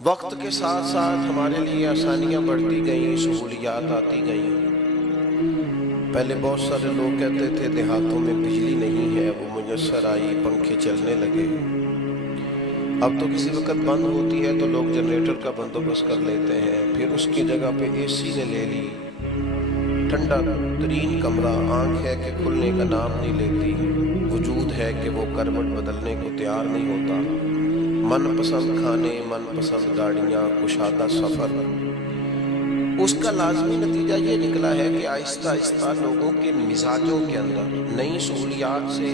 وقت کے ساتھ ساتھ ہمارے لیے آسانیاں بڑھتی گئیں، سہولیات آتی گئیں۔ پہلے بہت سارے لوگ کہتے تھے دیہاتوں میں بجلی نہیں ہے، وہ میسر آئی، پنکھے چلنے لگے۔ اب تو کسی وقت بند ہوتی ہے تو لوگ جنریٹر کا بندوبست کر لیتے ہیں، پھر اس کی جگہ پہ اے سی نے لے لی۔ ٹھنڈا ترین کمرہ، آنکھ ہے کہ کھلنے کا نام نہیں لیتی، وجود ہے کہ وہ کروٹ بدلنے کو تیار نہیں ہوتا۔ من پسند کھانے، من پسند گاڑیاں، کشادہ سفر۔ اس کا لازمی نتیجہ یہ نکلا ہے کہ آہستہ آہستہ لوگوں کے مزاجوں کے اندر نئی سہولیات سے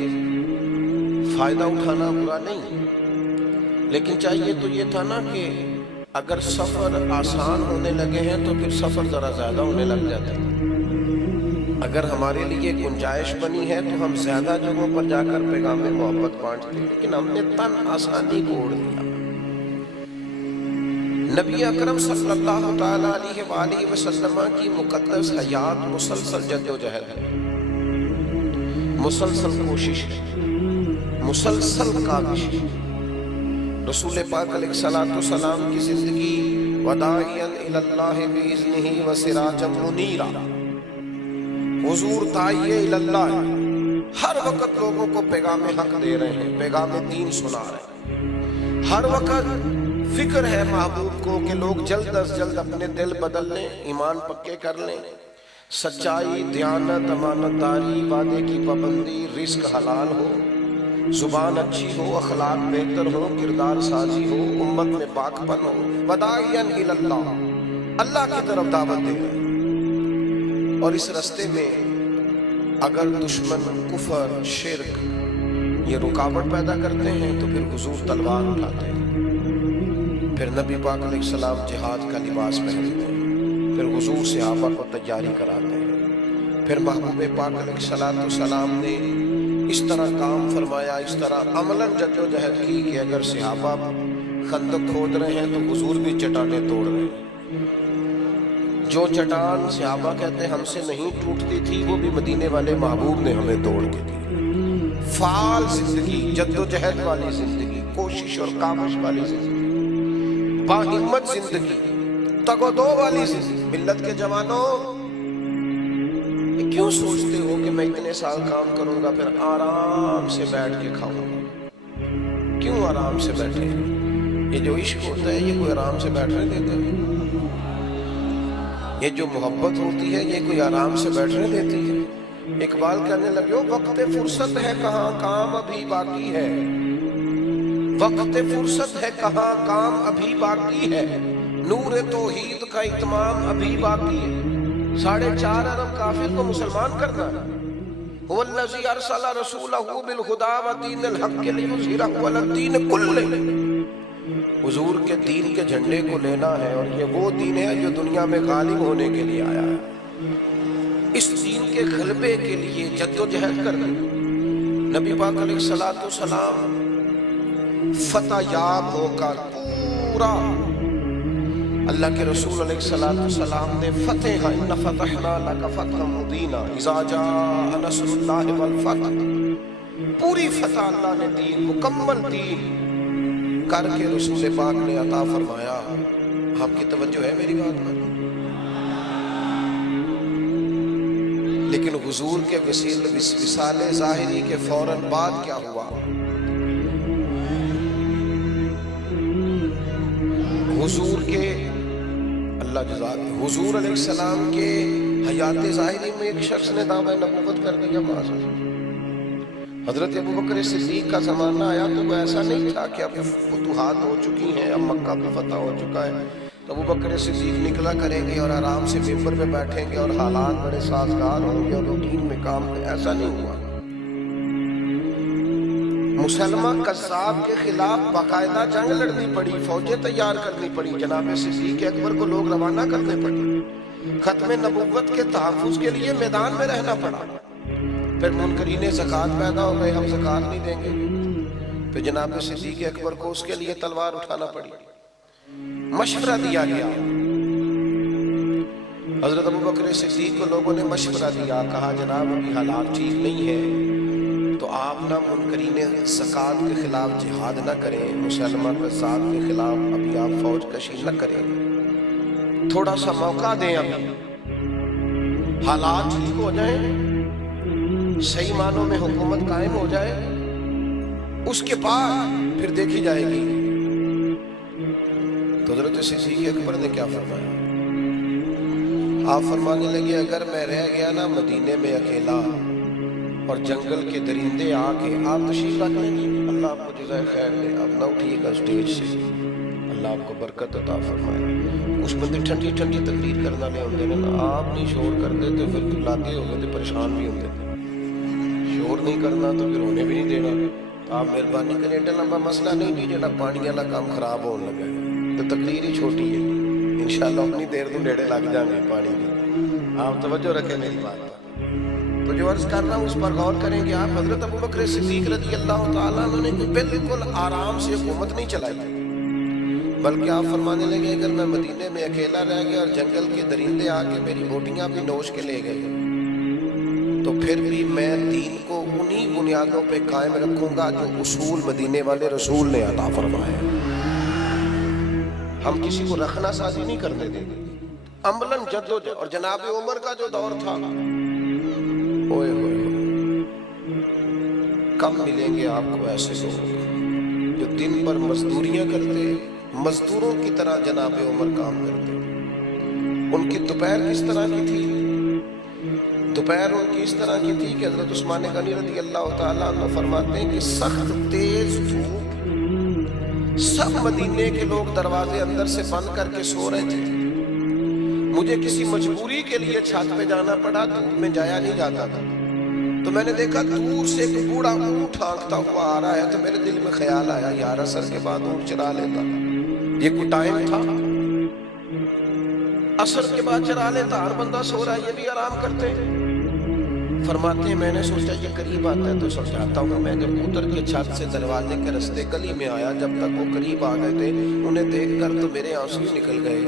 فائدہ اٹھانا برا نہیں، لیکن چاہیے تو یہ تھا نا کہ اگر سفر آسان ہونے لگے ہیں تو پھر سفر ذرا زیادہ ہونے لگ جاتے ہیں۔ اگر ہمارے لیے گنجائش بنی ہے تو ہم زیادہ جگہوں پر جا کر پیغام محبت بانٹتے ہیں، لیکن ہم نے تن آسانی کو اوڑھ دیا۔ نبی اکرم صلی اللہ تعالی علیہ وآلہ وسلم کی مقدس حیات مسلسل جد و جہد ہے، مسلسل کوشش ہے، مسلسل کاوش ہے۔ رسول پاک علیہ الصلوۃ والسلام کی زندگی وداعیا الی اللہ باذنہ وسراجا منیرا، حضور داعی الی اللہ، ہر وقت لوگوں کو پیغام حق دے رہے ہیں، پیغام دین سنا رہے ہیں۔ ہر وقت فکر ہے محبوب کو کہ لوگ جلد از جلد اپنے دل بدل لیں، ایمان پکے کر لیں، سچائی، دیانت، امانت داری، وعدے کی پابندی، رزق حلال ہو، زبان اچھی ہو، اخلاق بہتر ہو، کردار سازی ہو، امت میں پاک پن ہو۔ وداعیا الی اللہ، اللہ کی طرف دعوت دے رہے ہیں۔ اور اس رستے میں اگر دشمن کفر، شرک یہ رکاوٹ پیدا کرتے ہیں تو پھر حضور تلوار اٹھاتے ہیں، پھر نبی پاک علیہ السلام جہاد کا لباس پہنتے ہیں، پھر حضور صحابہ کو تیاری کراتے ہیں، پھر محبوب پاک علیہ السلام نے اس طرح کام فرمایا، اس طرح عملاً جد و جہد کی کہ اگر صحابہ خندق کھود رہے ہیں تو حضور بھی چٹانیں توڑ رہے ہیں۔ جو چٹان صحابہ کہتے ہم سے نہیں ٹوٹتی تھی، وہ بھی مدینے والے محبوب نے ہمیں توڑ کے دی۔ فعال زندگی، جد و جہد والی زندگی، کوشش اور کاوش والی زندگی، باہمت زندگی، تگ و دو والی زندگی۔ ملت کے جوانوں، کیوں سوچتے ہو کہ میں اتنے سال کام کروں گا پھر آرام سے بیٹھ کے کھاؤں گا؟ کیوں آرام سے بیٹھے؟ یہ جو عشق ہوتا ہے یہ کوئی آرام سے بیٹھنے دیتا ہے؟ یہ جو محبت ہوتی ہے یہ کوئی آرام سے بیٹھنے دیتی ہے؟ اقبال کہنے لگے وقت فرصت ہے کہاں، کام ابھی باقی ہے۔ وقت فرصت ہے کہاں، کام ابھی باقی ہے۔ نور توحید کا اتمام ابھی باقی ہے۔ 4.5 ارب کافر کو مسلمان کرنا ہے۔ هو الذی ارسل رسولہ بالہدی ودین الحق لیظہرہ علی الدین کلہ۔ حضور کے دین کے جھنڈے کو لینا ہے، اور یہ وہ دین ہے جو دنیا میں غالب ہونے کے لیے آیا ہے۔ اس دین کے غلبے کے لیے جد و جہد کرنا۔ نبی پاک علیہ الصلوۃ والسلام فتح یاب ہو کر پورا، اللہ کے رسول علیہ الصلوۃ والسلام نے فتح، ان فتحنا لک فتحا مبینا اذا جاء نصر اللہ والفتح، پوری فتح اللہ نے دی، مکمل دین کر کے رسول پاک نے عطا فرمایا۔ آپ کی توجہ ہے میری بات پر؟ لیکن حضور کے وصال ظاہری کے فوراً بعد کیا ہوا؟ حضور کے اللہ جزاک حضور علیہ السلام کے حیات ظاہری میں ایک شخص نے دعویٰ نبوت کر دیا۔ حضرت ابوبکر صدیق کا زمانہ آیا تو وہ ایسا نہیں تھا کہ اب فتوحات ہو چکی ہیں، اب مکہ بھی فتح ہو چکا ہے تو ابوبکر صدیق نکلا کریں گے اور آرام سے ممبر پہ بیٹھیں گے اور حالات بڑے سازگار ہوں گے اور روٹین میں کام میں، ایسا نہیں ہوا۔ مسلمہ قذاب کے خلاف باقاعدہ جنگ لڑنی پڑی، فوجیں تیار کرنی پڑی، جناب صدیق اکبر کو لوگ روانہ کرنے پڑے، ختم نبوت کے تحفظ کے لیے میدان میں رہنا پڑا۔ پھر منکرین زکوٰۃ پیدا ہو گئے، ہم زکوٰۃ نہیں دیں گے، پھر جناب صدیق اکبر کو اس کے لیے تلوار اٹھانا پڑی۔ مشورہ دیا گیا، حضرت ابوبکر صدیق کو لوگوں نے مشورہ دیا، کہا جناب ابھی حالات ٹھیک نہیں ہے تو آپ نہ منکرین زکوٰۃ کے خلاف جہاد نہ کریں، مسلمہ قذاب کے خلاف ابھی آپ فوج فوج کشی نہ کریں، تھوڑا سا موقع دیں، ابھی حالات ٹھیک ہو جائیں، صحیح معنوں میں حکومت قائم ہو جائے، اس کے بعد پھر دیکھی جائے گی۔ تو حضرت صدیق اکبر نے کیا فرمایا؟ آپ فرمانے لگے اگر میں رہ گیا نا مدینے میں اکیلا اور جنگل کے درندے آ کے آپ تشریف رکھ لیں گے، اللہ آپ کو جزائے خیر دے، آپ نہ اٹھیے گا اسٹیج سے، اللہ آپ کو برکت عطا فرمائے۔ اس بندے ٹھنڈی ٹھنڈی تقریر کرنا لے ہوندے نا، آپ نہیں شور کر دے تو پھر لاتے ہو گئے تو پریشان بھی ہوندے، شور نہیں کرنا تو پھر ہونے بھی نہیں دینا۔ آپ مہربانی کریں، ایڈا لمبا مسئلہ نہیں کہ جڑا پانی والا کام خراب ہونے لگا ہے، تو تقریر ہی چھوٹی ہے، انشاءاللہ اتنی دیر تو نیڑے لگ جائیں گے پانی کی۔ آپ توجہ رکھیں میری بات پر، تو جو عرض کر رہا ہوں اس پر غور کریں کہ آپ حضرت ابوبکر صدیق رضی اللہ تعالیٰ عنہ نے بالکل آرام سے حکومت نہیں چلائی، بلکہ آپ فرمانے لگے اگر میں مدینے میں اکیلا رہ گیا اور جنگل کے درندے آ کے میری بوٹیاں بھی نوش کے لے گئے تو پھر بھی میں دین کو انہی بنیادوں پہ قائم رکھوں گا جو اصول مدینے والے رسول نے عطا فرمائے۔ ہم کسی کو رکھنا سازی نہیں کرنے دیں گے، عملاً جدوجہد۔ اور جناب عمر کا جو دور تھا، اوئے ہوئے کم ملیں گے آپ کو ایسے لوگ جو دن پر مزدوریاں کرتے، مزدوروں کی طرح جناب عمر کام کرتے۔ ان کی دوپہر کس طرح کی تھی؟ دوپہر ان کی اس طرح کی تھی کہ حضرت عثمان غنی رضی اللہ تعالیٰ عنہ فرماتے ہیں کہ سخت تیز دھوپ، سب مدینے کے لوگ دروازے اندر سے بند کر کے سو رہے تھے، مجھے کسی مجبوری کے لیے چھت پہ جانا پڑا، دھوپ میں جایا نہیں جاتا تھا، تو میں نے دیکھا دور سے ایک بوڑھا اونٹ ہانکتا ہوا آ رہا ہے، تو میرے دل میں خیال آیا یار عصر کے بعد اونٹ چرا لیتا، یہ کوئی ٹائم تھا، عصر کے بعد چرا لیتا، ہر بندہ سو رہا ہے یہ بھی آرام کرتے۔ فرماتے ہیں میں نے سوچا یہ قریب آتا ہے تو سمجھاتا ہوں، میں جب اتر کے چھت سے دروازے کے رستے گلی میں آیا، جب تک وہ قریب آ گئے تھے انہیں دیکھ کر تو میرے آنسو نکل گئے،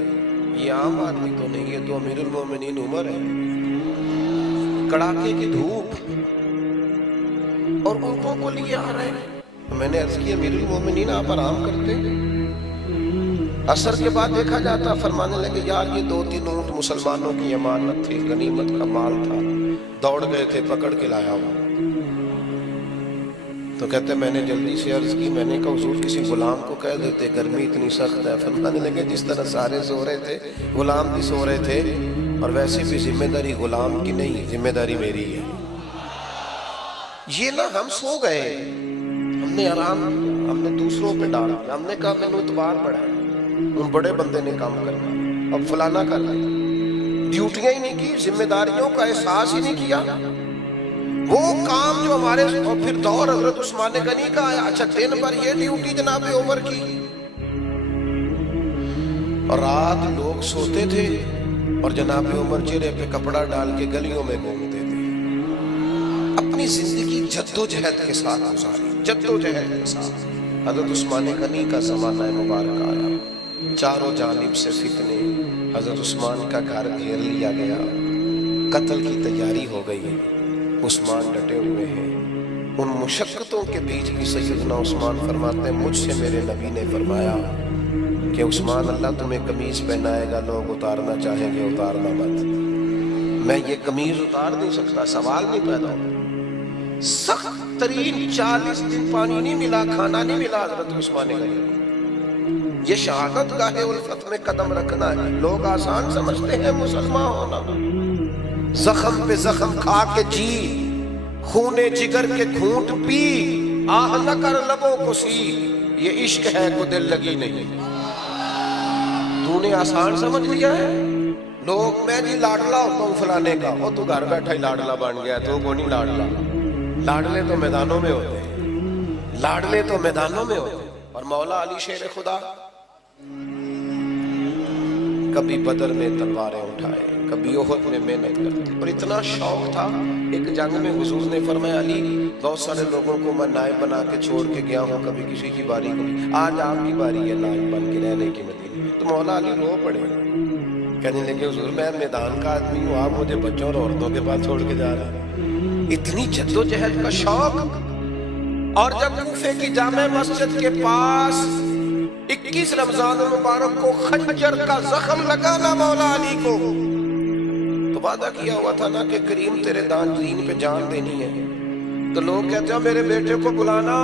یہ عام آدمی تو نہیں، یہ تو امیر المومنین عمر ہے، کڑاکے کی دھوپ اور اونٹوں کو لیے آ رہے ہیں۔ میں نے عرض کیا امیر المومنین آپ آرام کرتے؟ عصر کے بعد دیکھا جاتا، فرمانے لگے یار یہ 2-3 اونٹ مسلمانوں کی امانت تھی، غنیمت کا مال تھا، دوڑ گئے تھے، پکڑ کے لایا ہوا۔ تو کہتے میں نے جلدی سے عرض کی، میں نے کہا حضور کسی غلام کو کہہ دیتے، گرمی اتنی سخت ہے۔ فرمانے لگے جس طرح سارے سو رہے تھے غلام بھی سو رہے تھے، اور ویسے بھی ذمہ داری غلام کی نہیں، ذمہ داری میری ہے۔ یہ نہ ہم سو گئے، ہم نے آرام کیا، ہم نے دوسروں پہ ڈال دیا، ہم نے کہا مینوں اتبار پڑا ہے، ان بڑے بندے نے کام کرنا، اب فلانا کر رہا ہے، ڈیوٹیاں ہی نہیں کی، ذمہ داریوں کا احساس ہی نہیں کیا، وہ کام جو ہمارے۔ اور پھر دور حضرت عثمان غنی کا آیا، اچھا دن پر یہ ڈیوٹی جناب عمر کی، اور رات لوگ سوتے تھے اور جناب عمر چہرے پہ کپڑا ڈال کے گلیوں میں گھومتے تھے، اپنی زندگی جدوجہد کے ساتھ گزاری، جدوجہد کے ساتھ۔ حضرت عثمان غنی کا زمانہ مبارک آیا، چاروں جانب سے فتنے، حضرت عثمان کا گھر گھیر لیا گیا، قتل کی تیاری ہو گئی، عثمان ڈٹے ہوئے ہیں۔ ان مشقتوں کے بیچ بھی سیدنا عثمان فرماتے ہیں مجھ سے میرے نبی نے فرمایا کہ عثمان اللہ تمہیں قمیض پہنائے گا، لوگ اتارنا چاہیں گے اتارنا مت، میں یہ قمیض اتار نہیں سکتا، سوال نہیں پیدا ہوتا۔ سخت ترین 40 دن پانی نہیں ملا، کھانا نہیں ملا حضرت عثمان غنی کو۔ یہ شہادت گاہ الفت میں قدم رکھنا ہے، لوگ آسان سمجھتے ہیں مسلمان ہونا، زخم پہ زخم کھا کے جی، خونے جگر کے گھونٹ پی، آہ نہ کر لبوں کو سی، یہ عشق ہے کو دل لگی نہیں۔ تو نے آسان سمجھ لیا ہے، لوگ میں جی لاڈلا ہوتا ہوں فلانے کا، وہ تو گھر بیٹھا ہی لاڈلا بن گیا، تو کو نہیں لاڈلا، لاڈلے تو میدانوں میں ہوتے ہیں، لاڈلے تو میدانوں میں ہوتے ہیں۔ اور مولا علی شیر خدا کبھی بدر میں تلواریں اٹھائے، کبھی احد میں محنت کرتے، اور اتنا شوق تھا، ایک جنگ میں حضور نے فرمایا علی بہت سارے لوگوں کو میں نائب بنا کے چھوڑ کے گیا ہوں، کبھی کسی کی باری کو، آج آپ کی باری ہے نائب بن کے رہنے کی مدینے۔ تو مولا علی رو پڑے، کہنے لگے حضور میں میدان کا آدمی ہوں، آپ مجھے بچوں اور عورتوں کے پاس چھوڑ کے جا رہے ہیں۔ اتنی جدوجہد کا شوق۔ اور جب کوفے کی جامع مسجد کے پاس 21 رمضان المبارک کو خنجر کا زخم لگانا مولا علی کو، تو وعدہ کیا ہوا تھا نا کہ کریم تیرے دین پہ جان دینی ہے، تو لوگ کہتے ہیں میرے بیٹے کو بلانا،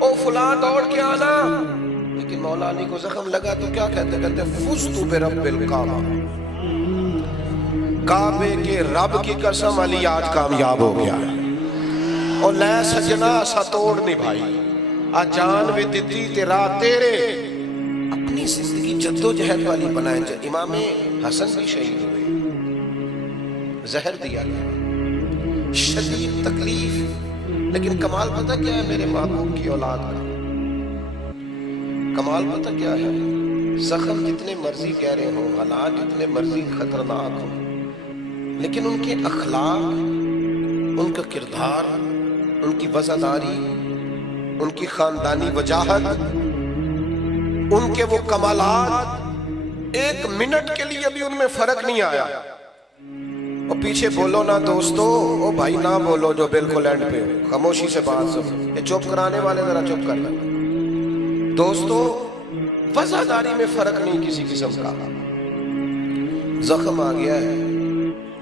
او فلاں دوڑ کے آنا، لیکن مولا علی کو زخم لگا تو کیا کہتے فزت برب الکعبہ، کعبے کے رب کی قسم علی آج کامیاب ہو گیا ہے، اور لے سجنا سا توڑ نہیں بھائی، آ جان بھی دیتی تیرا تیرے، اپنی زندگی جدوجہد والی بنائیں۔ امام حسن بھی شہید ہوئے، زہر دیا گیا، شدید تکلیف، لیکن کمال پتہ کیا ہے میرے محبوب کی اولاد کا؟ کمال پتہ کیا ہے؟ زخم جتنے مرضی گہرے ہوں، حالات جتنے مرضی خطرناک ہوں، لیکن ان کے اخلاق، ان کا کردار، ان کی وفاداری، ان کی خاندانی وجاہت، ان کے وہ کمالات، ایک منٹ کے لیے بھی ان میں فرق نہیں آیا۔ اور پیچھے بولو نا دوستو، او بھائی نہ بولو جو بالکل اینڈ پہ خاموشی سے بات سن، یہ چپ کرانے والے ذرا چپ کرنا۔ دوستو وفاداری میں فرق نہیں کسی قسم کا، زخم آ گیا ہے،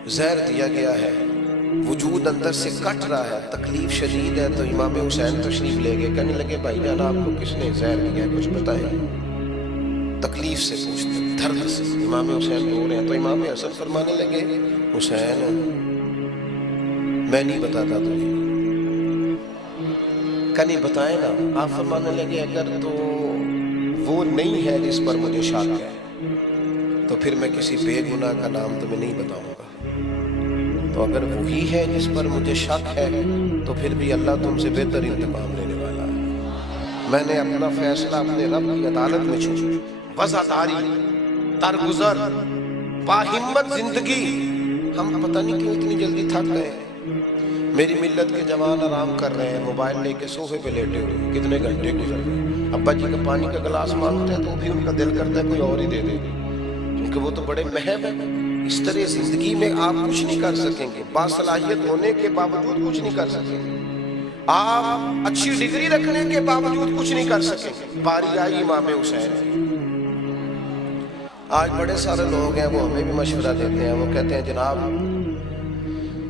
زہر دیا گیا ہے، وجود اندر سے کٹ رہا ہے، تکلیف شدید ہے، تو امام حسین تشریف لے گئے، کہنے لگے بھائی جان آپ کو کس نے زہر دیا ہے کچھ بتائیں، تکلیف سے پوچھتے، درد سے۔ امام حسین رو رہے ہیں تو امام حسن فرمانے لگے حسین میں نہیں بتاتا تجھے، کہ نہیں بتائیں نا۔ آپ فرمانے لگے اگر تو وہ نہیں ہے جس پر مجھے شک ہے تو پھر میں کسی بے گناہ کا نام تمہیں نہیں بتاؤں گا، تو اگر وہی ہے جس پر مجھے شک ہے تو پھر بھی اللہ تم سے بہتر انتقام لینے والا ہے۔ میں نے اپنا فیصلہ اپنے رب کی عدالت میں چھوڑا۔ وفاداری، درگزر، باہمت زندگی، ہم پتہ نہیں کیوں اتنی جلدی تھک گئے۔ میری ملت کے جوان آرام کر رہے ہیں، موبائل لے کے صوفے پہ لیٹے ہوئے، کتنے گھنٹے گزر گئے۔ ابا جی کا پانی کا گلاس مانگتے ہیں تو بھی ان کا دل کرتا ہے کوئی اور ہی دے دے، کیونکہ وہ تو بڑے محب ہیں۔ اس طرح زندگی میں آپ کچھ نہیں کر سکیں گے، باصلاحیت ہونے کے باوجود کچھ نہیں کر سکیں گے، آپ اچھی ڈگری رکھنے کے باوجود کچھ نہیں کر سکیں گے۔ باری آئی امام حسین کی۔ آج بڑے سارے لوگ ہیں وہ ہمیں بھی مشورہ دیتے ہیں، وہ کہتے ہیں جناب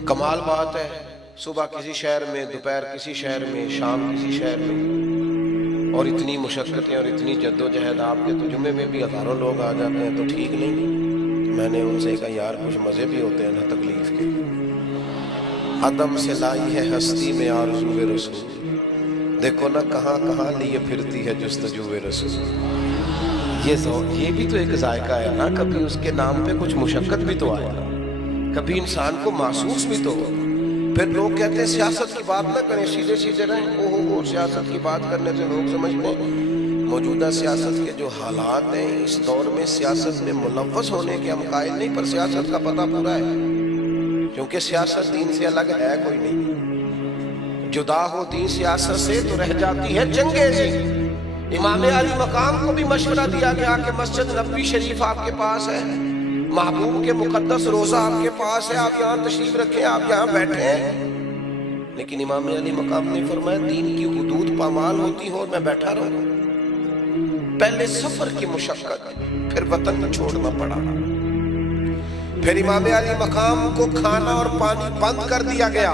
کمال بات ہے، صبح کسی شہر میں، دوپہر کسی شہر میں، شام کسی شہر میں، اور اتنی مشقتیں اور اتنی جدوجہد، آپ کے تو جمعے میں بھی ہزاروں لوگ آ جاتے ہیں، تو ٹھیک نہیں۔ میں نے ان سے کہا یار کچھ مزے بھی ہوتے ہیں نا تکلیف کے۔ عدم سے لائی ہے ہستی میں آرزو رسول، دیکھو نا کہاں کہاں لیے پھرتی ہے جستجو رسول۔ یہ بھی تو ایک ذائقہ ہے نا، کبھی اس کے نام پہ کچھ مشقت بھی تو آیا، کبھی انسان کو محسوس بھی تو ہو۔ پھر لوگ کہتے ہیں سیاست کی بات نہ کریں، سیدھے سیدھے رہیں۔ اوہ سیاست کی بات کرنے سے لوگ سمجھتے ہیں موجودہ سیاست کے جو حالات ہیں اس دور میں سیاست میں ملوث ہونے کے ہم قائل نہیں، پر سیاست کا پتہ پورا ہے، کیونکہ سیاست دین سے الگ ہے کوئی نہیں۔ جدا ہو دین سیاست سے تو رہ جاتی ہے چنگیزی۔ امام علی مقام کو بھی مشورہ دیا گیا کہ مسجد نبوی شریف آپ کے پاس ہے، محبوب کے مقدس روزہ آپ کے پاس ہے، آپ یہاں تشریف رکھیں، آپ یہاں بیٹھیں، لیکن امام علی مقام نے فرمایا دین کی حدود پامال ہوتی ہو اور میں بیٹھا رہوں۔ پہلے سفر کی مشقت، پھر وطن چھوڑنا پڑا، پھر امام علی مقام کو کھانا اور پانی بند کر دیا گیا،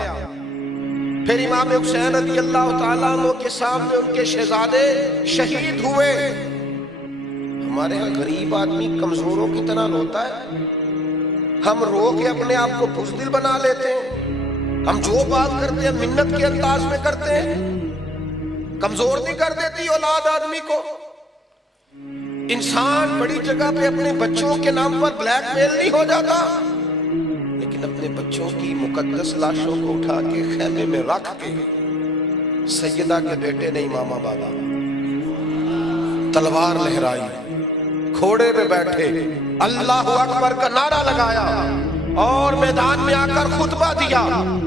پھر امام حسین رضی اللہ تعالیٰ عنہ کے سامنے ان کے شہزادے شہید ہوئے۔ ہمارے ہاں غریب آدمی کمزوروں کی طرح روتا ہے، ہم رو کے اپنے آپ کو بزدل بنا لیتے ہیں، ہم جو بات کرتے ہیں منت کے انداز میں کرتے ہیں۔ کمزور نہیں کر دیتی اولاد آدمی کو؟ انسان بڑی جگہ پہ اپنے بچوں کے نام پر بلیک میل نہیں ہو جاتا، لیکن اپنے بچوں کی مقدس لاشوں کو اٹھا کے خیمے میں رکھ کے سیدہ کے بیٹے نے امامہ باندھا، تلوار لہرائی، گھوڑے پہ بیٹھے اللہ اکبر کا نعرہ لگایا اور میدان میں آ کر خطبہ دیا،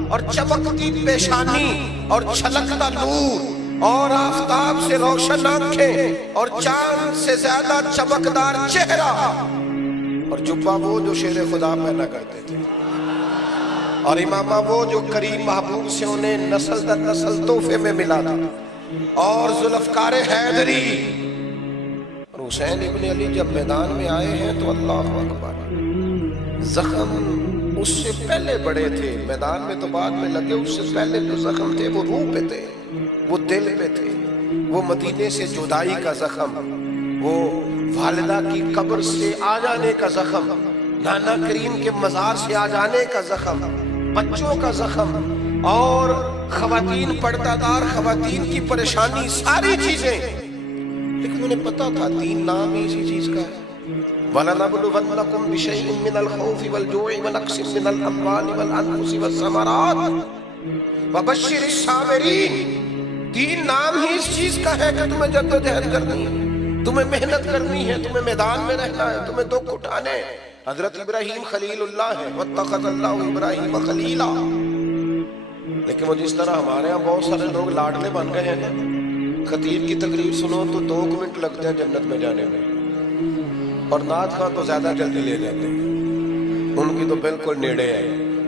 اور چمکتی پیشانی اور چھلکتا نور اور آفتاب سے روشن آنکھیں اور چاند سے زیادہ چمکدار چہرہ، اور جبہ وہ جو شیر خدا پہنا کرتے تھے، اور امامہ وہ جو کریم محبوب سے انہیں نسل در نسل تحفے میں ملا تھا، اور ذوالفقار حیدری حسین ابن علی جب میدان میں آئے ہیں تو اللہ اکبر، زخم اس سے پہلے بڑے تھے، میدان میں تو بعد میں لگے، اس سے پہلے جو زخم تھے وہ روح پہ تھے، وہ دل پہ تھے، وہ مدینے سے جدائی کا زخم، وہ والدہ کی قبر سے آ جانے کا زخم، نانا کریم کے مزار سے آ جانے کا زخم، بچوں کا زخم، اور خواتین پردہ دار خواتین کی پریشانی، ساری چیزیں، لیکن انہیں پتا تھا دین نام ہی اسی چیز کا ہے۔ وَلَنَبْلُوَنَّكُمْ بِشَيْءٍ مِّنَ الْخَوْفِ وَالْجُوعِ وَنَقْصٍ مِّنَ الْأَمْوَالِ وَالْأَنفُسِ وَالثَّمَرَاتِ وَبَشِّرِ الصَّابِرِينَ۔ دین نام ہی اس چیز کا ہے کہ تمہیں جدوجہد کرنی ہے، تمہیں محنت کرنی ہے، تمہیں میدان میں رہنا ہے، تمہیں دکھ اٹھانے۔ حضرت ابراہیم خلیل اللہ ہے، وَاتَّخَذَ اللَّهُ إِبْرَاهِيمَ خَلِيلًا، لیکن وہ جس طرح ہمارے ہاں بہت سارے لوگ لاڈلے بن گئے ہیں نا، خطیب کی تقریر سنو تو 2 منٹ لگتے ہیں جنت میں جانے میں، اور نعت خواں تو زیادہ جلدی لے جاتے ہیں، ان کی تو بالکل نیڑے ہے۔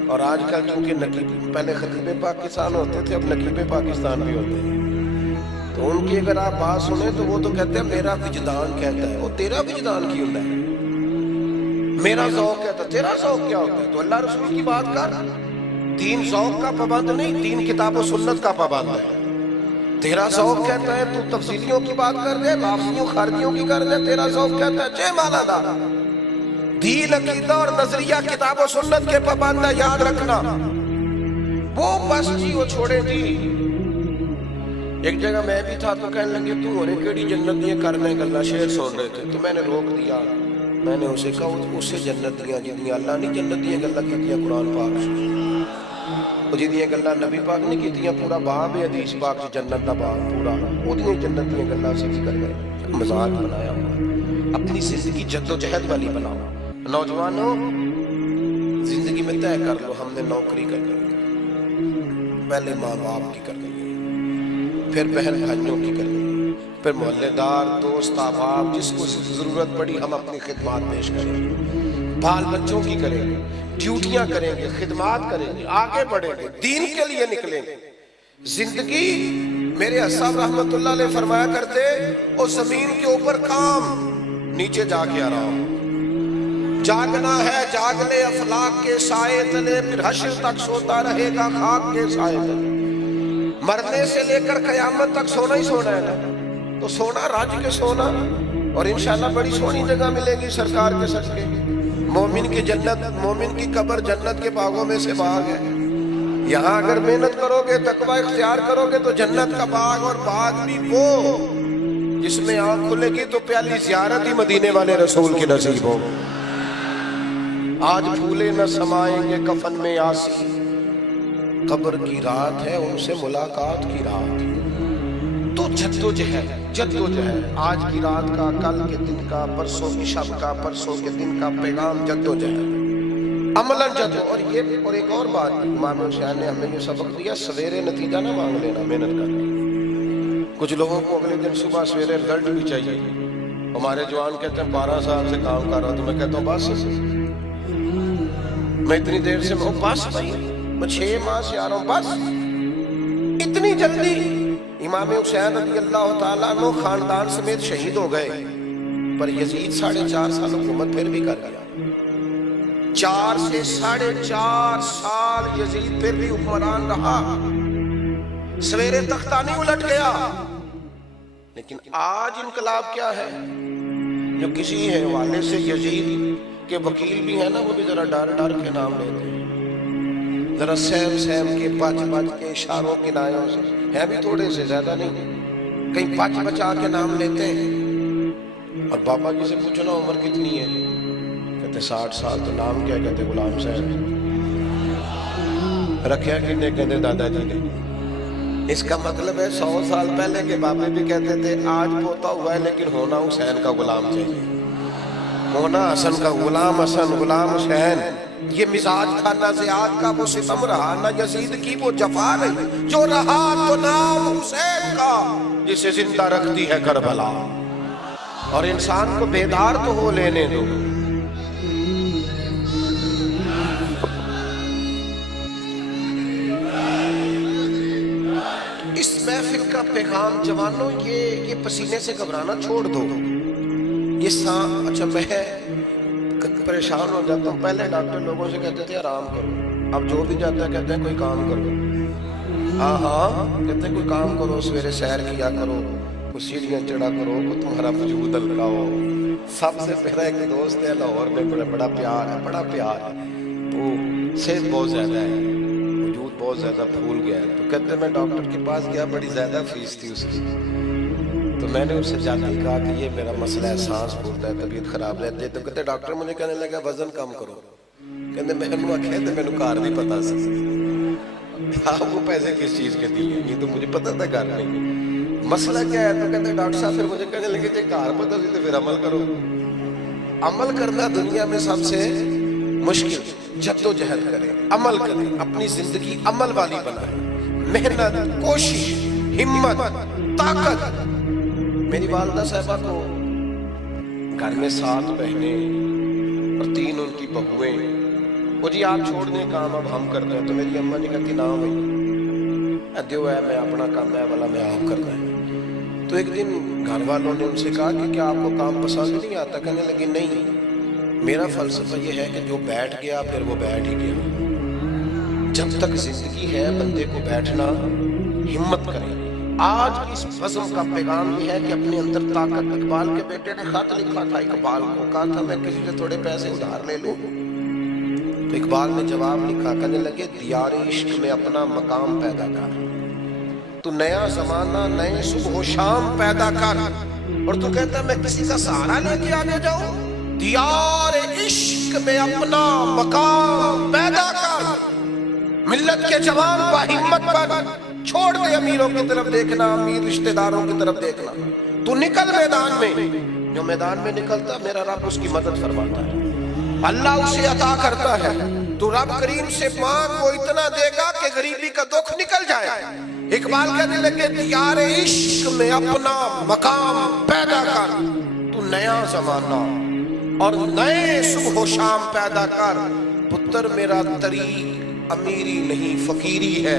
اور آج کل چونکہ نقیب، پہلے خطیب پاکستان ہوتے تھے، اب نقیب پاکستان بھی ہوتے ہیں، تو ان کی اگر آپ بات سنیں تو وہ تو کہتے ہیں میرا وجدان کہتا ہے۔ وہ تیرا وجدان کی ہوتا ہے؟ میرا ذوق کہتا ہے، تیرا ذوق کیا ہوتا ہے؟ تو اللہ رسول کی بات کر، دین ذوق کا پابند نہیں، دین کتاب و سنت کا پابند ہے۔ تیرا ذوق کہتا ہے تو تفصیلیوں کی بات کر دے، لافظیوں خارجیوں کی کر دے، تیرا ذوق کہتا ہے جے مالا دا، دین عقیدہ اور نظریہ کتاب و سنت کے پابند ہے، یاد رکھنا۔ وہ بس جی وہ چھوڑے جی۔ ایک جگہ میں بھی تھا تو کہنے لگے تو اور کیڑی جنت دیاں کرنے گلا، شعر سن رہے تھے تو میں نے روک دیا، میں نے اسے کہا اس سے جنت دیاں جنیاں اللہ نہیں جنت دیاں گلا کیتیاں قرآن پاک سے، وہ جنیاں گلا نبی پاک نہیں کیتیاں، پورا باب ہے حدیث پاک سے، جنت دا باب پورا، وہ دیاں جنت دیاں گلا سے ذکر کرے، مزاق بنایا ہوا۔ اپنی زندگی جد و جہد والی بناؤ۔ نوجوانوں زندگی میں طے کر لو ہم نے نوکری کرنی، پہلے ماں باپ کی کرنی، پھر بہن بھائیوں کی کرنی، پھر محلے دار دوست احباب جس کو ضرورت پڑی ہم اپنی خدمات پیش کریں گے، بال بچوں کی کریں گے، ڈیوٹیاں کریں گے، خدمات کریں گے، آگے بڑھیں گے، دین کے لیے نکلیں گے۔ زندگی، میرے اصحاب رحمت اللہ علیہ فرمایا کرتے، اور زمین کے اوپر کام، نیچے جا کے آرام، جاگنا ہے جاگ لے افلاک کے سائے تلے، پھر حشر تک سوتا رہے گا خاک کے سائے تلے۔ مرنے سے لے کر قیامت تک سونا ہی سونا ہے نا، تو سونا راج کے سونا، اور انشاءاللہ بڑی سونی جگہ ملے گی سرکار کے صدقے۔ مومن کی جنت، مومن کی قبر جنت کے باغوں میں سے باغ ہے، یہاں اگر محنت کرو گے، تقوی اختیار کرو گے تو جنت کا باغ، اور باغ بھی وہ جس میں آنکھ کھلے گی تو پیالی زیارت ہی مدینے والے رسول کی نصیب ہو۔ آج پھولے نہ سمائیں گے کفن میں آسی، قبر کی رات ہے ان سے ملاقات کی رات، تو جد و جہد، جد و جہد، آج کی رات کا، کل کے دن کا، پرسوں کی شب کا، پرسوں کے دن کا پیغام جد و جہد، عملاً جد و۔ اور یہ اور ایک اور بات امام حسین نے ہمیں جو سبق دیا، سویرے نتیجہ نہ مانگ لینا، محنت کرنا۔ کچھ لوگوں کو اگلے دن صبح سویرے رزلٹ بھی چاہیے، ہمارے جوان کہتے ہیں 12 سال سے کام کر رہا ہوں، تو میں کہتا ہوں بس میں اتنی دیر سے بس بھائی میں 6 ماہ سے آ رہا ہوں، بس اتنی جلدی۔ امام حسین رضی اللہ تعالیٰ عنہ خاندان سمیت شہید ہو گئے، پر یزید 4.5 سال حکومت پھر بھی کر گیا، 4 سے 4.5 سال یزید پھر بھی حکمران رہا، سویرے تختہ نہیں الٹ گیا۔ لیکن آج انقلاب کیا ہے، جو کسی حوالے سے یزید کے وکیل بھی ہیں نا، وہ بھی ذرا ڈر ڈر کے نام لیتے ہیں، ذرا سہم کے بچ کے اشاروں کے نایوں سے، ہیں بھی تھوڑے سے، زیادہ نہیں، کہیں بچا کے نام لیتے ہیں۔ اور بابا جی سے پوچھنا عمر کتنی ہے، کہتے 60 سال، تو نام کیا کہتے غلام صاحب، رکھیا کنے، کہتے دادا جی نے۔ اس کا مطلب ہے 100 سال پہلے کے بابے بھی کہتے تھے آج پوتا ہوا ہے لیکن ہونا حسین کا غلام چاہیے، ہونا حسن کا غلام، حسن غلام حسین۔ یہ مزاج تھا نہ زیاد کا وہ ستم رہا، نہ یزید کی وہ جفا رہی، جو رہا تو نام حسین کا جسے زندہ رکھتی ہے کربلا۔ اور انسان کو بیدار تو ہو لینے دو۔ اس محفل کا پیغام جوانوں، یہ پسینے سے گھبرانا چھوڑ دو، اچھا میں پریشان ہو جاتا ہوں. پہلے ڈاکٹر لوگوں سے کہتے تھے آرام کرو، اب جو بھی جاتا ہے کہتے ہیں کوئی کام کرو. ہاں کہتے ہیں کوئی کام کرو، سویرے سیر کیا کرو، کوئی سیڑھیاں چڑھا کرو، کوئی تمہارا وجود ہلکا ہو. سب سے میرا ایک دوست ہے لاہور میں، بڑا پیار ہے، بڑا پیار ہے. تو صحت بہت زیادہ ہے، وجود بہت زیادہ پھول گیا ہے. تو کہتے ہیں میں ڈاکٹر کے پاس گیا، بڑی زیادہ فیس تھی اس کی. تو میں نے اس سے جاتے ہی کہا کہ یہ میرا مسئلہ ہے، سانس پھولتا ہے، طبیعت خراب رہتی ہے. تو کہتے ڈاکٹر مجھے کہنے لگا وزن کم کرو. کہتے میں نے آخیا تو مینوں کار نہیں پتا سی آپ کو پیسے کس چیز کے دیے، یہ تو مجھے پتا تھا گھر میں مسئلہ کیا ہے. تو کہتے ڈاکٹر صاحب پھر مجھے کہنے لگے کہ کار پتا سی تو پھر عمل کرو. عمل کرنا دنیا میں سب سے مشکل. جد و جہد کریں، عمل کریں، اپنی زندگی عمل والی بنائیں، محنت، کوشش، ہمت، طاقت. میری والدہ صاحبہ کو گھر میں 7 بہنیں اور 3 ان کی بہویں. وہ جی آپ چھوڑ دیں کام، اب ہم کرتے ہیں. تو میری اماں نے کہتی نہ بھائی دیو ہے، میں اپنا کام ہے والا میں آپ کرنا ہے. تو ایک دن گھر والوں نے ان سے کہا کہ کیا آپ کو کام پسند نہیں آتا؟ کہنے لگے نہیں، میرا فلسفہ یہ ہے کہ جو بیٹھ گیا پھر وہ بیٹھ ہی گیا. جب تک زندگی ہے بندے کو بیٹھنا، ہمت کریں. آج اس بزم کا پیغام یہ ہے کہ اپنے اندر طاقت. اقبال کے بیٹے نے خط لکھا تھا اقبال کو، کہا تھا میں کسی سے تھوڑے پیسے ادھار لے لوں. تو اقبال نے جواب لکھا، کہنے لگے دیار عشق میں اپنا مقام پیدا کر. تو نیا زمانہ، نئے صبح و شام پیدا کر. اور تو کہتا ہے میں کسی کا سہارا لے کے آگے جاؤں. دیار عشق میں اپنا مقام پیدا کر. ملت کے جوان با ہمت پر چھوڑ دے امیروں کی طرف دیکھنا، امیر رشتہ داروں کی طرف دیکھنا. تو نکل میدان میں. جو میدان میں نکلتا میرا رب اس کی مدد فرماتا ہے، اللہ اسے عطا کرتا ہے. تو رب کریم سے مانگ، وہ اتنا دے گا کہ غریبی کا دکھ نکل جائے. اقبال کہنے لگے دیار عشق میں اپنا مقام پیدا کر. تو نیا زمانہ اور نئے صبح و شام پیدا کر. پتر میرا طریق امیری نہیں فقیری ہے،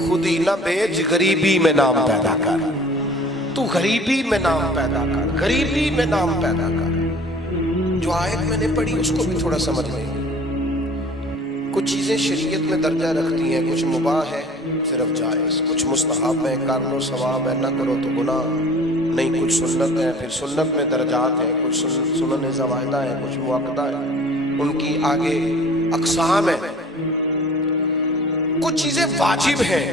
خودی نہ بیچ غریبی میں نام پیدا کر. تو غریبی میں نام پیدا کر، غریبی میں نام پیدا کر. جو آیت میں نے پڑھی اس کو بھی تھوڑا سمجھ لیں. کچھ چیزیں شریعت میں درجہ رکھتی ہیں، کچھ مباح ہے صرف جائز، کچھ مستحب ہے کر لو ثواب ہے، نہ کرو تو گناہ نہیں. کچھ سنت ہے، پھر سنت میں درجات ہیں، کچھ سنن زوائدہ ہیں، کچھ مؤکدہ ہیں، ان کی آگے اقسام ہیں. کچھ چیزیں واجب ہیں،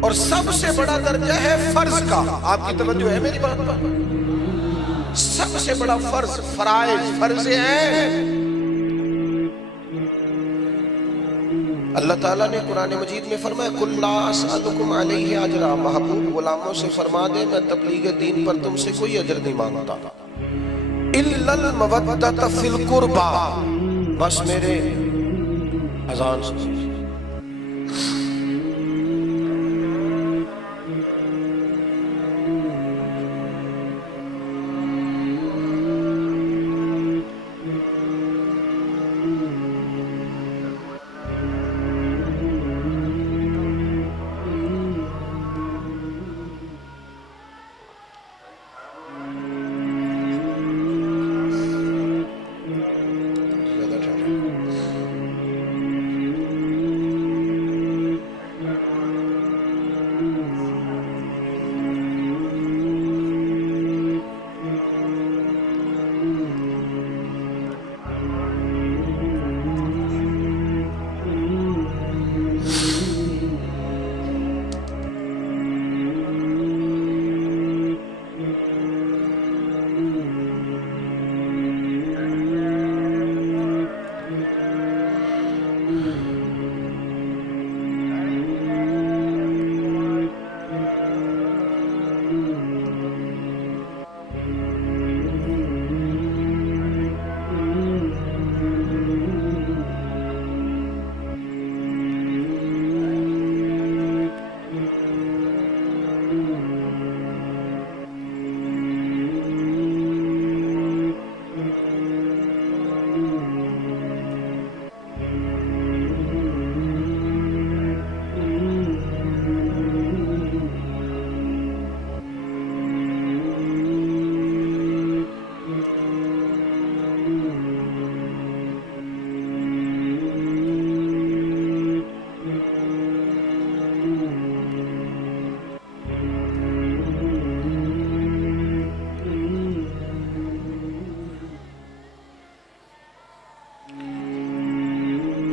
اور سب سے بڑا درجہ ہے فرض کا. آپ کی توجہ ہے میری بات پر؟ سب سے بڑا فرض، فرائض، فرض ہیں. اللہ تعالیٰ نے قرآن مجید میں فرمایا قُلْ لَا أَسْأَلُكُمْ عَلَيْهِ أَجْرًا. محبوب غلاموں سے فرما دے میں تبلیغ دین پر تم سے کوئی اجر نہیں مانگتا. إِلَّا الْمَوَدَّةَ فِي الْقُرْبَى. بس میرے اذان سے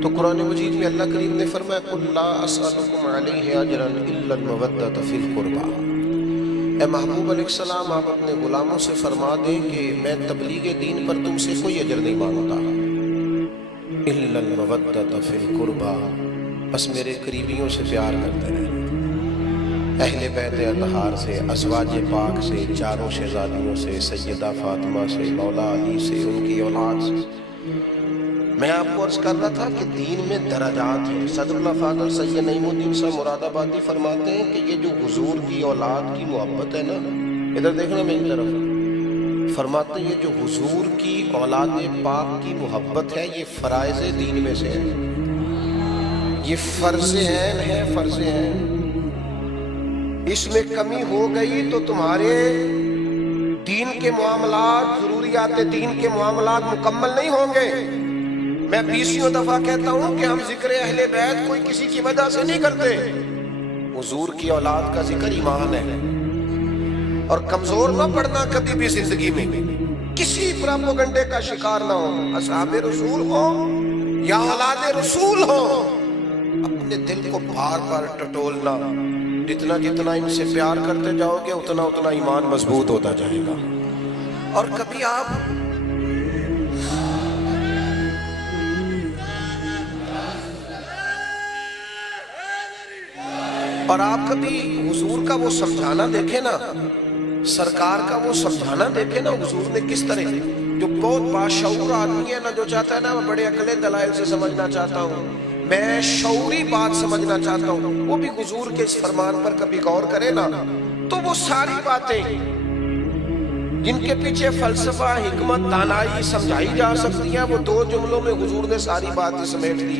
تو قرآن مجید میں اللہ کریم نے فرمایا قُلْ لَا أَسْأَلُكُمْ عَلَيْهِ أَجْرًا إِلَّا الْمَوَدَّةَ فِي الْقُرْبَى۔ اے محبوب علیہ السلام، آپ اپنے غلاموں سے فرما دیں کہ میں تبلیغ دین پر تم سے کوئی اجر نہیں مانگتا، إِلَّا الْمَوَدَّةَ فِي الْقُرْبَى، بس میرے قریبیوں سے پیار کرتے رہے، اہل بیت اطہار سے، ازواج پاک سے، چاروں شہزادیوں سے، سیدہ فاطمہ سے، مولا علی سے، ان کی اولاد سے۔ میں آپ کو عرض کر رہا تھا کہ دین میں درجات ہیں۔ صدر اللہ فاضل سید نعیم الدین صاحب مراد آبادی فرماتے ہیں کہ یہ جو حضور کی اولاد کی محبت ہے نا، ادھر دیکھنا میری طرف، فرماتے ہیں یہ جو حضور کی اولاد پاک کی محبت ہے یہ فرائض دین میں سے ہے، یہ فرض عین ہے، فرض عین۔ اس میں کمی ہو گئی تو تمہارے دین کے معاملات، ضروریات دین کے معاملات مکمل نہیں ہوں گے۔ میں 20 دفعہ کہتا ہوں کہ ہم ذکر اہل بیت کوئی کسی کی وجہ سے نہیں کرتے، حضور کی اولاد کا ذکر ایمان ہے۔ اور کمزور نہ پڑنا کبھی بھی زندگی میں، کسی پراپوگنڈے کا شکار نہ ہو، اصحاب رسول ہو یا اولاد رسول ہو، اپنے دل کو بار بار ٹٹولنا، جتنا جتنا ان سے پیار کرتے جاؤ گے اتنا اتنا ایمان مضبوط ہوتا جائے گا۔ اور کبھی آپ کبھی حضور کا وہ سمجھانا دیکھیں نا، سرکار کا وہ سمجھانا دیکھیں نا، حضور نے کس طرح، جو بہت باشعور آدمی ہے نا، جو چاہتا ہے نا میں بڑے عقلِ دلائل سے سمجھنا چاہتا ہوں، میں شعوری بات سمجھنا چاہتا ہوں، وہ بھی حضور کے اس فرمان پر کبھی غور کرے نا، تو وہ ساری باتیں جن کے پیچھے فلسفہ، حکمت، دانائی سمجھائی جا سکتی ہیں، وہ 2 جملوں میں حضور نے ساری باتیں سمیٹ دی۔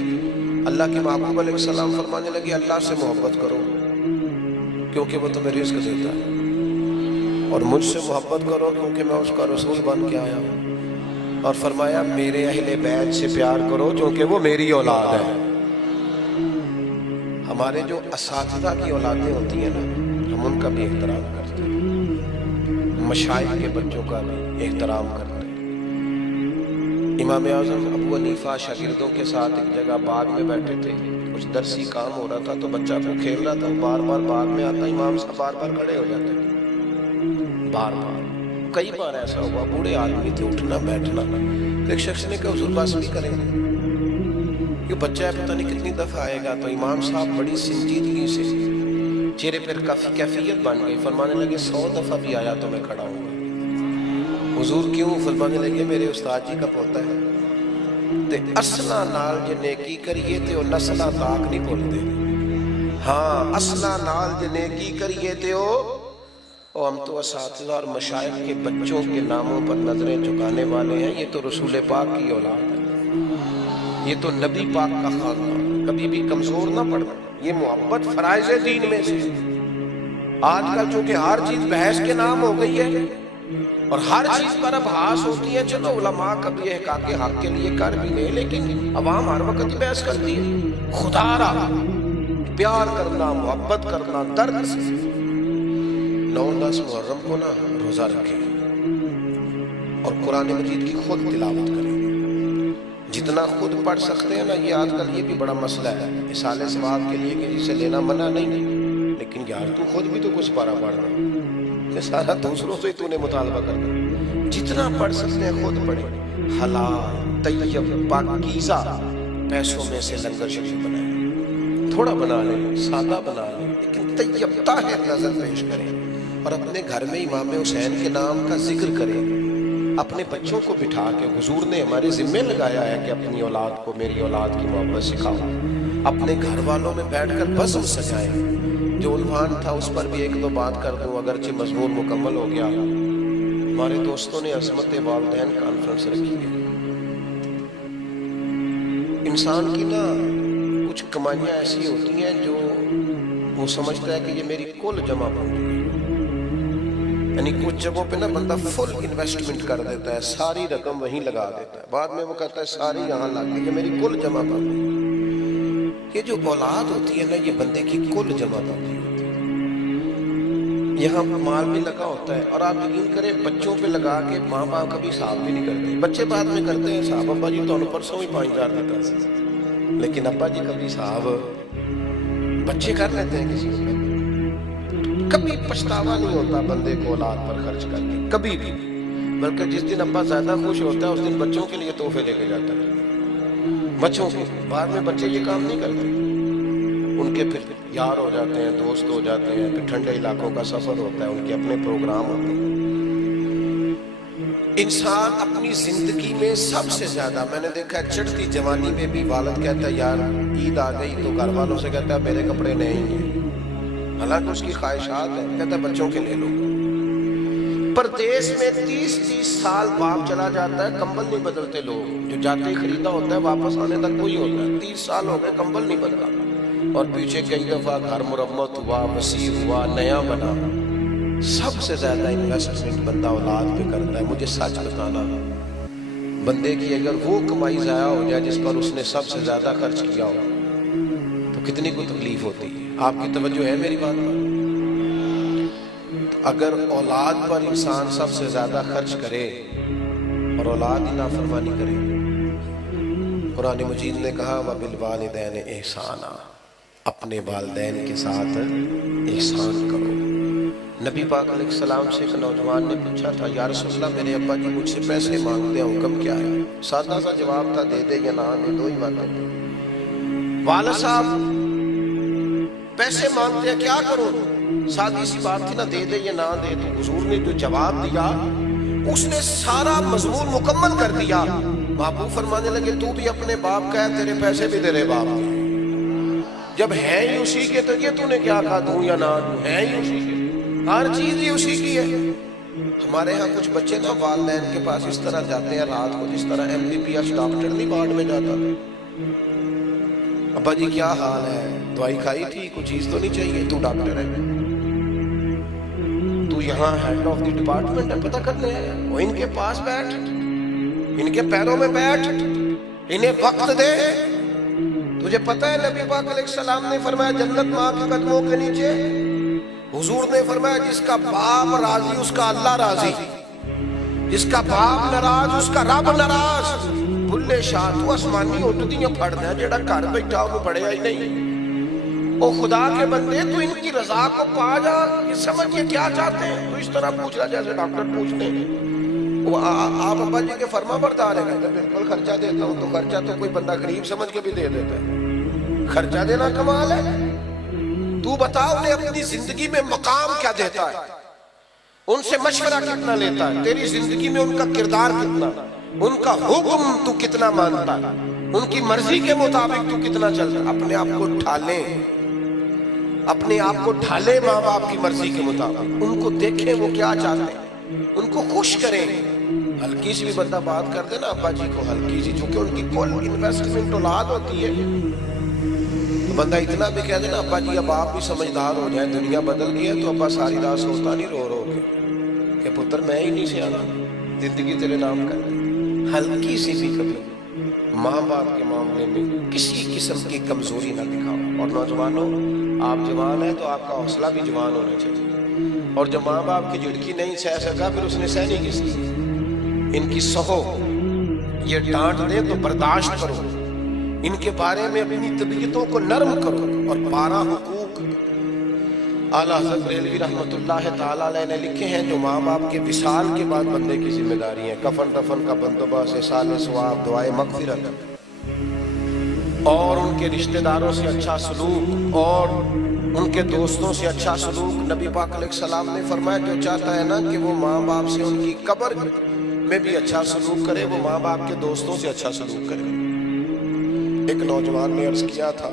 اللہ کے محبوب علیہ السلام فرمانے لگے اللہ سے محبت کرو کیونکہ وہ تمہیں رزق دیتا ہے، اور مجھ سے محبت کرو کیونکہ میں اس کا رسول بن کے آیا ہوں، اور فرمایا میرے اہل بیت سے پیار کرو کیونکہ وہ میری اولاد ہے۔ ہمارے جو اساتذہ کی اولادیں ہوتی ہیں نا، ہم ان کا بھی احترام کرتے ہیں، مشائخ کے بچوں کا بھی احترام کرتے ہیں۔ امام اعظم ابو حنیفہ شاگردوں کے ساتھ ایک جگہ باغ میں بیٹھے تھے، کچھ درسی کام ہو رہا تھا تو بچہ کو کھیل رہا تھا، بار بار باغ میں آتا، امام صاحب بار بار کھڑے ہو جاتے تھے، بار بار۔ کئی بار ایسا ہوا، بوڑھے آدمی تھے، اٹھنا بیٹھنا، ایک شخص نے کہا حضور بس بھی کریں، یہ بچہ ہے پتہ نہیں کتنی دفعہ آئے گا، تو امام صاحب بڑی سنجیدگی سے، چہرے پر کافی کیفیت بن گئی، فرمانے لگے 100 دفعہ بھی آیا تو میں کھڑا ہوں گا۔ حضور کیوں؟ فرمانے لگے میرے استاد جی کا پوتا ہے تے اصلا نال جے نیکی کریے تے او نسلا تاک نہیں بھولدے، ہاں اصلا نال جے نیکی کریے تے او ہم تو اساتذہ اور مشائخ کے بچوں کے ناموں پر نظریں جھکانے والے ہیں، یہ تو رسول پاک کی اولاد ہے، یہ تو نبی پاک کا خاندان، کبھی بھی کمزور نہ پڑنا، یہ محبت فرائض دین میں سے۔ آج کل چونکہ ہر چیز بحث کے نام ہو گئی ہے اور ہر چیز پر اب بحث ہوتی ہے، چلو علماء کبھی احقاق حق کے لیے کر بھی لے، لیکن عوام ہر وقت بحث کرتی ہے۔ خدا را پیار کرنا، محبت کرنا، درد سے 9-10 محرم کو نا روزہ رکھیں اور قرآن مجید کی خود تلاوت کریں، جتنا خود پڑھ سکتے ہیں نا۔ یہ آج کل یہ بھی بڑا مسئلہ ہے اصالہ ثواب کے لیے کہ جسے لینا منع نہیں، لیکن یار تو خود بھی تو کچھ پارا پڑھنا، یہ سارا دوسروں سے تو نے مطالبہ کرنا۔ جتنا پڑھ سکتے ہیں خود پڑھیں، حلال طیب پاکیزہ پیسوں میں سے لنگر شریف بنائیں، تھوڑا بنا لیں، سادہ بنا لیں، لیکن طیب طاہر نظر پیش کریں، اور اپنے گھر میں امام حسین کے نام کا ذکر کریں، اپنے بچوں کو بٹھا کے۔ حضور نے ہمارے ذمہ لگایا ہے کہ اپنی اولاد کو میری اولاد کی محبت سکھاؤ، اپنے گھر والوں میں بیٹھ کر بزم سجائیں۔ جو عنوان تھا اس پر بھی 1-2 بات کر دوں، اگرچہ مضمون مکمل ہو گیا۔ ہمارے دوستوں نے عظمت والدین کانفرنس رکھی ہے۔ انسان کی نا کچھ کمائیاں ایسی ہوتی ہیں جو وہ سمجھتا ہے کہ یہ میری کل جمع پونجی ہے، یعنی کچھ جگہوں پہ نا بندہ فل انویسٹمنٹ کر دیتا ہے، ساری رقم وہیں لگا دیتا ہے، بعد میں وہ کہتا ہے ساری یہاں لگ گئی، یہ میری کل جمع پونجی۔ یہ جو اولاد ہوتی ہے نا، یہ بندے کی کل جمع پونجی ہوتی ہے۔ یہاں مال بھی لگا ہوتا ہے، اور آپ یقین کریں بچوں پہ لگا کے ماں باپ کبھی حساب بھی نہیں کرتے، بچے بعد میں کرتے ہیں حساب، ابا جی تو پرسوں ہی 5000 دیتا ہے، لیکن ابا جی کبھی صاحب بچے کر لیتے ہیں کسی کو، کبھی پچھتاوا نہیں ہوتا بندے کو اولاد پر خرچ کر کے، کبھی بھی، بلکہ جس دن ابا زیادہ خوش ہوتا ہے اس دن بچوں کے لیے تحفے لے کے جاتا ہے، بچوں کے، بعد میں بچے یہ کام نہیں کرتے، ان کے پھر یار ہو جاتے ہیں، دوست ہو جاتے ہیں، پھر ٹھنڈے علاقوں کا سفر ہوتا ہے، ان کے اپنے پروگرام ہوتے ہیں۔ انسان اپنی زندگی میں سب سے زیادہ، میں نے دیکھا ہے چڑھتی جوانی میں بھی والد کہتا ہے یار عید آ گئی تو گھر والوں سے کہتا ہے میرے کپڑے نئے ہی ہیں، حالانکہ اس کی خواہشات ہیں، کہتا ہے بچوں کے لے لو۔ پردیس میں 30 سال باپ چلا جاتا ہے، کمبل نہیں بدلتے لوگ، جو جاتے ہی خریدا ہوتا ہے واپس آنے تک وہی ہوتا ہے، 30 سال ہو گئے کمبل نہیں بدلا، اور پیچھے کئی دفعہ گھر مرمت ہوا، وسیع ہوا، نیا بنا۔ سب سے زیادہ انویسٹمنٹ بندہ اولاد پہ کرتا ہے۔ مجھے سچ بتانا، بندے کی اگر وہ کمائی ضائع ہو جائے جس پر اس نے سب سے زیادہ خرچ کیا ہو تو کتنی کو تکلیف ہوتی ہے۔ آپ کی توجہ ہے میری بات پر؟ اگر اولاد پر انسان سب سے زیادہ خرچ کرے اور اولاد ہی نافرمانی کرے، قرآن مجید نے کہا وَبِالْوَالِدَيْنِ احسانا، اپنے والدین کے ساتھ احسان کرو۔ نبی پاک علیہ السلام سے ایک نوجوان نے پوچھا تھا یا رسول اللہ میرے ابا جی مجھ سے پیسے مانگتے ہیں، حکم کیا ہے؟ سادہ سا جواب تھا، دے دے یا نہ دے، دو ہی باتیں۔ والد صاحب پیسے مانگتے ہیں، کیا کروں؟ سادی سی بات تھی نا، دے دے یا نہ دے۔ تو حضور نے جو جواب دیا اس نے سارا مضمون مکمل کر دیا۔ محبوب فرمانے لگے تو بھی اپنے باپ کا ہے، تیرے پیسے بھی تیرے باپ کے، جب ہے ہی اسی کے تو یہ تو نے کیا کہا دوں یا نہ دوں، ہے ہی اسی کے، ہر چیز ہی اسی کی ہے۔ ہمارے ہاں کچھ بچے نا والدین کے پاس اس طرح جاتے ہیں رات کو جس طرح MBBS ڈاکٹر نہیں وارڈ میں جاتا تھا، ابا جی کیا حال ہے، دوائی کھائی تھی، کوئی چیز تو نہیں چاہیے، تو ڈاکٹر ہے، تو یہاں ہیڈ آف دی ڈپارٹمنٹ ہے، پتہ کرنے ہے، وہ ان کے پاس بیٹھ، ان کے پیروں میں بیٹھ، انہیں وقت دے۔ تجھے پتہ ہے نبی پاک علیہ السلام نے فرمایا جنت ماں کے قدموں کے نیچے، حضور نے فرمایا جس کا باپ راضی اس کا اللہ راضی، جس کا باپ ناراض اس کا رب ناراض۔ بھلے شاہ تو آسمانی اٹھدیاں پڑھنا جیڑا گھر بیٹھا انہوں پڑھیا ہی نہیں۔ او خدا کے بندے تو ان کی رضا کو پا جا، یہ سمجھ یہ کیا چاہتے ہیں، تو اس طرح پوچھ رہا جیسے ڈاکٹر پوچھتے ہیں۔ آپ ابا جی کے فرما بردار ہے، کہتے ہیں بالکل خرچہ دیتا ہوں، تو خرچہ تو کوئی بندہ غریب سمجھ کے بھی دے دیتا ہے، خرچہ دینا کمال ہے۔ تو بتا انہیں اپنی زندگی میں مقام کیا دیتا ہے، ان سے مشورہ کتنا لیتا ہے، تیری زندگی میں ان کا کردار کتنا، ان کا حکم تو کتنا مانتا ہے، ان کی مرضی کے مطابق تو کتنا چلتا ہے۔ اپنے آپ کو ڈھالیں، اپنے آپ کو ڈھالیں ماں باپ کی مرضی کے مطابق، ان کو دیکھیں وہ کیا چاہتے ہیں، ان کو خوش کریں۔ ہلکی سی بھی بندہ بات کر دے نا ابا جی کو، ہلکی سی، چونکہ ان کی کل انویسٹمنٹ اولاد ہوتی ہے، بندہ اتنا بھی کہہ دے نا ابا جی اب آپ بھی سمجھدار ہو جائیں، دنیا بدل گئی ہے، تو ابا ساری رات سوتا نہیں رو رو کے کہ پتر میں ہی نہیں سیانا، زندگی تیرے نام کر دی۔ ہلکی سی بھی کبھی ماں باپ کے معاملے میں کسی قسم کی کمزوری نہ دکھاؤ۔ اور نوجوانوں آپ جوان ہیں تو آپ کا حوصلہ بھی جوان ہونا چاہیے، اور جو ماں باپ کی جھڑکی نہیں سہ سکا پھر اس نے سہنی کس کی، ان کی سہو، یہ ڈانٹ دے تو برداشت کرو، ان کے بارے میں اپنی طبیعتوں کو نرم کرو، اور 12 حقوق اعلیٰ حضرت بریلوی رحمۃ اللہ تعالیٰ علیہ نے لکھے ہیں جو ماں باپ کے وصال کے بعد بندے کی ذمہ داری ہیں: کفن دفن کا بندوبست، احسان ثواب، دعائے مغفرت، اور ان کے رشتہ داروں سے اچھا سلوک، اور ان کے دوستوں سے اچھا سلوک۔ نبی پاک علیہ السلام نے فرمایا جو چاہتا ہے نا کہ وہ ماں باپ سے ان کی قبر میں بھی اچھا سلوک کرے، وہ ماں باپ کے دوستوں سے اچھا سلوک کرے۔ ایک نوجوان نے عرض کیا تھا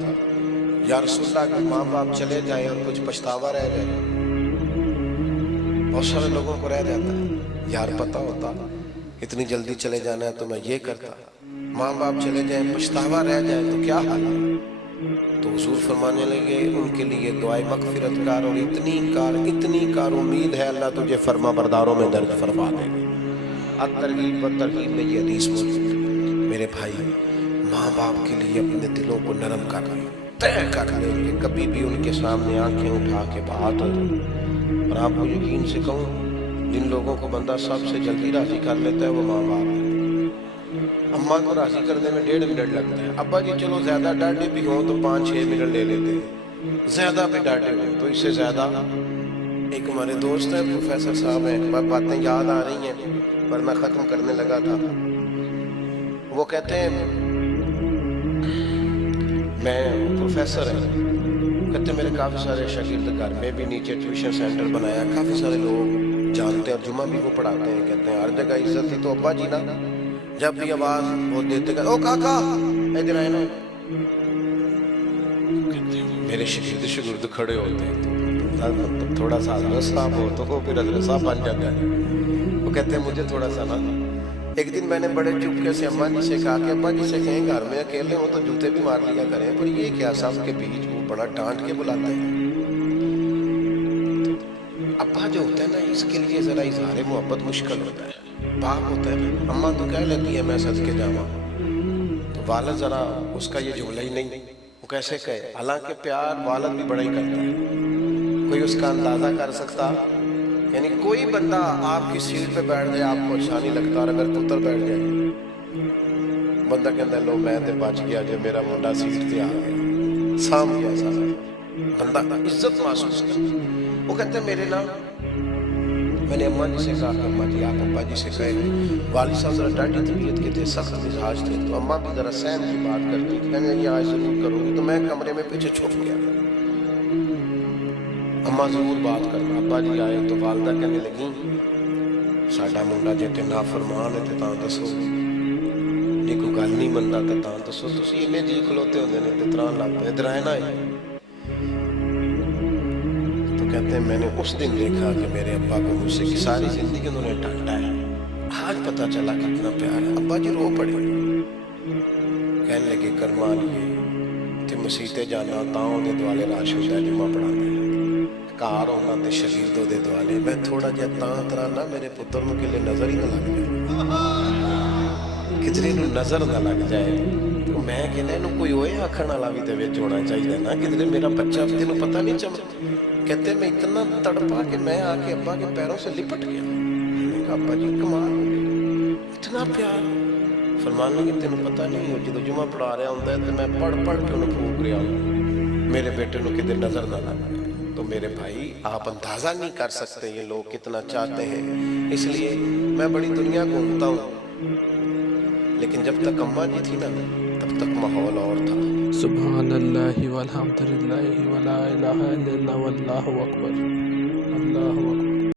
یا رسول اللہ کہ ماں باپ چلے جائیں اور کچھ پچھتاوا رہ جائے، بہت سارے لوگوں کو رہ جاتا ہے، یار پتہ ہوتا اتنی جلدی چلے جانا ہے تو میں یہ کرتا، ماں باپ چلے جائیں پچھتاوا رہ جائے تو کیا حال ہے؟ تو حضور فرمانے لگے ان کے لیے دعائے مغفرت کار، اور اتنی کار امید ہے اللہ تجھے فرما برداروں میں درج فرما دے گا۔ الترغیب و ترغیب میں یہ حدیث موجود ہے۔ میرے بھائی ماں باپ کے لیے اپنے دلوں کو نرم کر لیں، طے کر لیں کہ کبھی بھی ان کے سامنے آنکھیں اٹھا کے بات ہو۔ اور آپ کو یقین سے کہوں جن لوگوں کو بندہ سب سے جلدی راضی کر لیتا ہے وہ ماں باپ ہے۔ اماں کو راضی کرنے میں 1.5 منٹ لگتا ہے. ابا جی چلو زیادہ ڈاٹے بھی ہوں تو 5-6 منٹ لے لیتے ہیں, زیادہ بھی ڈاٹے ہوں تو اس سے زیادہ. ایک ہمارے دوست ہیں پروفیسر صاحب ہیں, باتیں یاد آ رہی ہیں ورنہ ختم کرنے لگا تھا. وہ کہتے ہیں میں پروفیسر ہیں, کہتے ہیں میرے کافی سارے شاگرد گھر میں بھی نیچے ٹیوشن سینٹر بنایا, کافی سارے لوگ جانتے ہیں اور جمعہ بھی وہ پڑھاتے ہیں. کہتے ہیں ہر جگہ عزت تھی. تو ابا جی نا جب بھی آواز وہ دیتے کہ او کاکا ادھر آئے نا, میرے شاگرد کھڑے ہوتے ہیں, تھوڑا سا حضرت صاحب ہو تو وہ پھر حضرت صاحب بن جاتا ہے. وہ کہتے ہیں مجھے تھوڑا سا نا. ایک دن میں نے بڑے چپکے سے اماں جی سے کہا کہ ابا جی سے کہیں گھر میں اکیلے ہوں تو جوتے بھی مار لیا کریں, پر یہ کیا سب کے بیچ وہ بڑا ڈانٹ کے بلاتے ہیں. ابا جو ہوتا ہے نا اس کے لیے ذرا اظہار محبت مشکل ہوتا ہے. باپ ہوتا ہے نا, اماں تو کہہ لیتی ہے میں صدقے جاواں, تو والد ذرا اس کا یہ جملہ ہی نہیں, وہ کیسے کہے. حالانکہ پیار والد بھی بڑا ہی کرتا ہے, کوئی اس کا اندازہ کر سکتا. یعنی کوئی بندہ آپ کی سیٹ پہ بیٹھ جائے آپ کو اچھا نہیں لگتا, اور اگر پتر بیٹھ جائے بندہ کہتا ہے لو میں تے بچ گیا جو میرا منڈا سیٹ پہ آ گیا سام گیا سارا, بندہ عزت محسوس کرتا. وہ کہتے ہیں میرے نام, میں نے اماں جی سے کہا کہ اماں جی آپ ابا جی سے کہے والد صاحب ذرا ڈاٹی طبیعت کے تھے, سخت مزاج تھے. تو اماں بھی ذرا سہم کی بات کرتی تھی, کہنے یہ آج ضرور کروں گی. تو میں کمرے میں پیچھے چھپ گیا, اماں ضرور بات کرنا. ابا جی آئے تو والدہ کہنے لگی ساڈا منڈا جے تے نافرمان ہے تے تاں دسو, جے کوئی گل نہیں مندا تے تاں دسو. تسی ایویں جی کھلوتے ہوندے نے تے تران لگ پے, ادھر آئے نا. تو کہتے ہیں میں نے اس دن دیکھا کہ میرے ابا کو مجھ سے کی ساری زندگی انہوں نے ڈانٹا ہے, آج پتہ چلا کتنا پیار ہے. ابا جی رو پڑے, کہنے لگے کرما لیے تے مسیتے جانا تاؤں دے دوالے راش ہوتا جمعہ پڑھانے, کار ہونا تے شاگردوں دے دوالے. میں تھوڑا جہا تاں طرح نہ میرے پتر نو کلے نظر ہی نہ لگ جائے, کدھرے نو نظر نہ لگ جائے. تو میں کہنا انہوں کوئی ہوئے آکھن والا بھی تے وچ ہونا چاہیے نا, کدھرے میرا بچہ تینوں پتہ نہیں چل. کہتے میں اتنا تڑپا کہ میں آ کے ابا کے پیروں سے لپٹ گیا. میں کہا ابا جی کمال ہو گیا, اتنا پیار. فرمان لگے تینوں پتہ نہیں ہو جدو جمعہ پڑھا رہا ہوں تو میں پڑھ کے انہوں پھونک رہا ہوں, میرے بیٹے نو کدھر نظر نہ لگ. تو میرے بھائی آپ اندازہ نہیں کر سکتے یہ لوگ کتنا چاہتے ہیں. اس لیے میں بڑی دنیا گھومتا ہوں, لیکن جب تک اماں جی تھی نا تب تک ماحول اور تھا. سبحان اللہ والحمد للہ ولا الہ الا اللہ واللہ اکبر, اللہ اکبر.